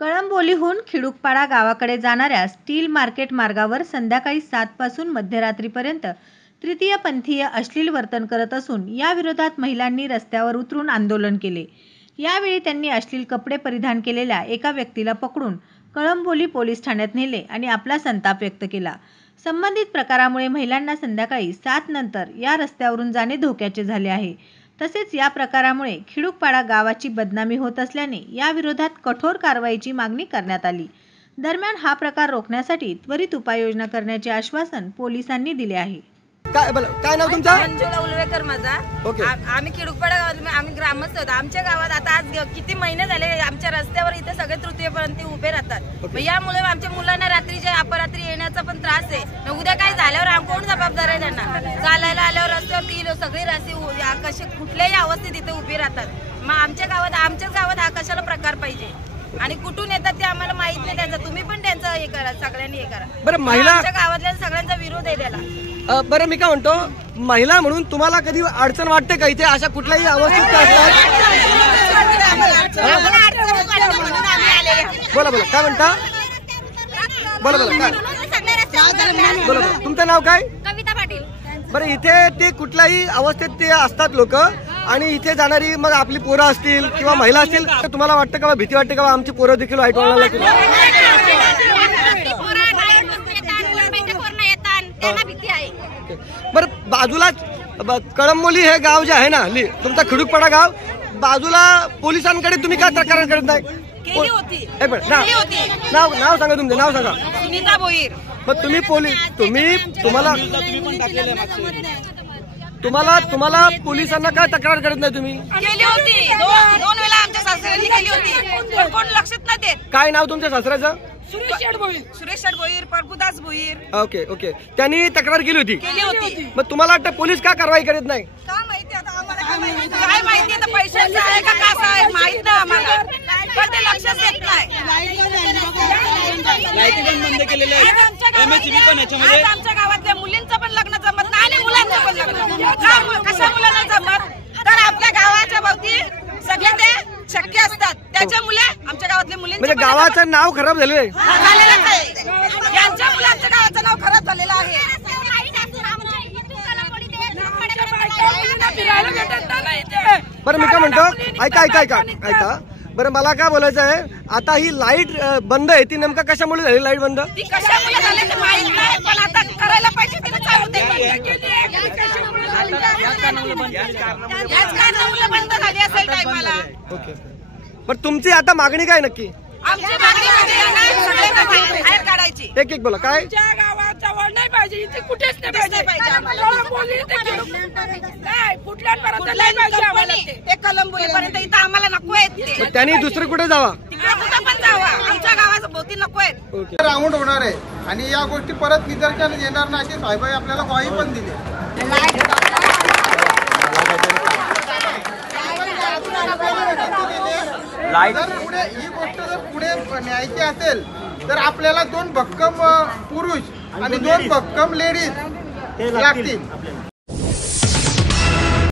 कळंबोलीहून खिडूकपाडा गावाकडे जाणाऱ्या steel market मार्गावर संध्याकाळी 7 पासून मध्यरात्रीपर्यंत तृतीयपंथीय अश्लील वर्तन करत असून या विरोधात महिलांनी रस्त्यावर उतरून आंदोलन केले। यावेळी त्यांनी अश्लील कपडे परिधान केलेल्या एका व्यक्तीला पकडून कळंबोली पोलीस ठाण्यात नेले आणि आपला संताप व्यक्त केला। संबंधित प्रकारामुळे महिलांना संध्याकाळी 7 नंतर या रस्त्यावरून जाणे धोक्याचे झाले आहे। तसेच या प्रकारामुळे खिडूकपाडा गावाची बदनामी होत असल्याने या विरोधात कठोर कारवाईची मागणी करण्यात आली। दरम्यान हा प्रकार रोखण्यासाठी त्वरित उपाययोजना करण्याचे आश्वासन पोलिसांनी दिले आहे। काय नाव तुमचं? मंजुला उलवेकर माझा। आम्ही खिडूकपाडा गावात आम्ही ग्रामस्थ आहोत। आमच्या गावात आता आज किती महिने झाले आमच्या रस्त्यावर इथे सगळे तृतीयपंथी उभे राहतात। यामुळे आमच्या मुलांना रात्रीच्या अपरात्री येण्याचा पण त्रास आहे। उद्या काय झाल्यावर कोण जबाबदार आहे त्यांना? चालायला आल्यावर रस्त्यावरती सगळी रस्ते कसे कुठल्याही अवस्थेत इथे उभी राहतात। मग आमच्याच गावात हा कशाला प्रकार पाहिजे आणि कुठून येतात ते आम्हाला माहित नाही। त्यांचं तुम्ही पण त्यांचं हे करा, सगळ्यांनी हे करा। बरं, महिला आमच्या गावातल्या सगळ्यांचा विरोध आहे त्याला। बरं, मी काय म्हणतो, महिला म्हणून तुम्हाला कधी अडचण वाटते का इथे अशा कुठल्याही अवस्थेत? बोला बोला, काय म्हणता? बोला बोला, काय बोला? तुमचं नाव काय? कविता पाटील। बरं, इथे ते कुठल्याही अवस्थेत ते असतात लोक आणि इथे जाणारी मग आपली पोरं असतील किंवा महिला असतील, तुम्हाला वाटतं का, भीती वाटते का आमची पोरं देखील वाईट वळणाला लागतील? बरं, बाजूलाच कळंबोली हे गाव जे आहे ना, तुमचा खिडूकपाडा गाव, बाजूला पोलिसांकडे तुम्ही काय तक्रार करत नाही? नाव सांगा तुमचं, नाव सांगा। सुनीता भोईर। मग तुम्ही तुम्हाला पोलिसांना काय तक्रार करत नाही? तुम्ही केली होती, दोन वेळा आमच्या सासऱ्यांनी केली होती, पण कोण लक्षात नाही देत। काय नाव तुमच्या सासऱ्याचं? सुरेश शेठ भोईर, प्रभुदास भोईर। ओके ओके, त्यांनी तक्रार केली होती। मग तुम्हाला वाटतं पोलीस का कारवाई करत नाही? काय माहिती आता आम्हाला, काय माहिती आता पैशाचं आहे का कसं आहे माहित नाही आम्हाला, पण ते लक्षच येत नाही। बंद केलेले आहे, आमच्या गावातल्या मुलींचं पण लग्न जमत नाही आणि मुलांचं पण लग्न कशा मुलांना जमत? तर आपल्या गावाच्या भोवती सगळे ते शक्य असतात, त्याच्यामुळे आमच्या गावातल्या मुलींचं म्हणजे गावाचं नाव खराब झालेलं आहे। यांच्या मुलांच्या गावाचं नाव खराब झालेलं आहे। बरं, मी काय म्हणतो, ऐका, बरं, मला काय बोलायचं आहे, आता ही लाईट बंद आहे, ती नेमका कशामुळे झाली लाईट बंद? कशामुळे झाली ते माहित नाही, पण आता करायला पाहिजे तिला चालू दे। याच कारणामुळे बंद झाली असेल टायमाला। ओके, बरं, तुमची आता मागणी काय नक्की? आमची मागणी म्हणजे सगळ्यांना बाहेर काढायची। एक बोला, काय? गावाजवळ नाही पाहिजे, इथे कुठेच नाही पाहिजे। ते कळंबोलीपर्यंत इथं आम्हाला नको आहेत। त्यांनी दुसरं कुठे जावा, तिकडे कुठं पण जावा, आमच्या गावाचं भोवती नको आहेत। राऊंड होणार आहे आणि या गोष्टी परत निदर्शनास येणार नाही अशी साहेबाई आपल्याला ग्वाही पण दिली। जर पुढे ही गोष्ट जर पुढे न्यायची असेल तर आपल्याला 2 भक्कम पुरुष आणि 2 भक्कम लेडीज लागतील।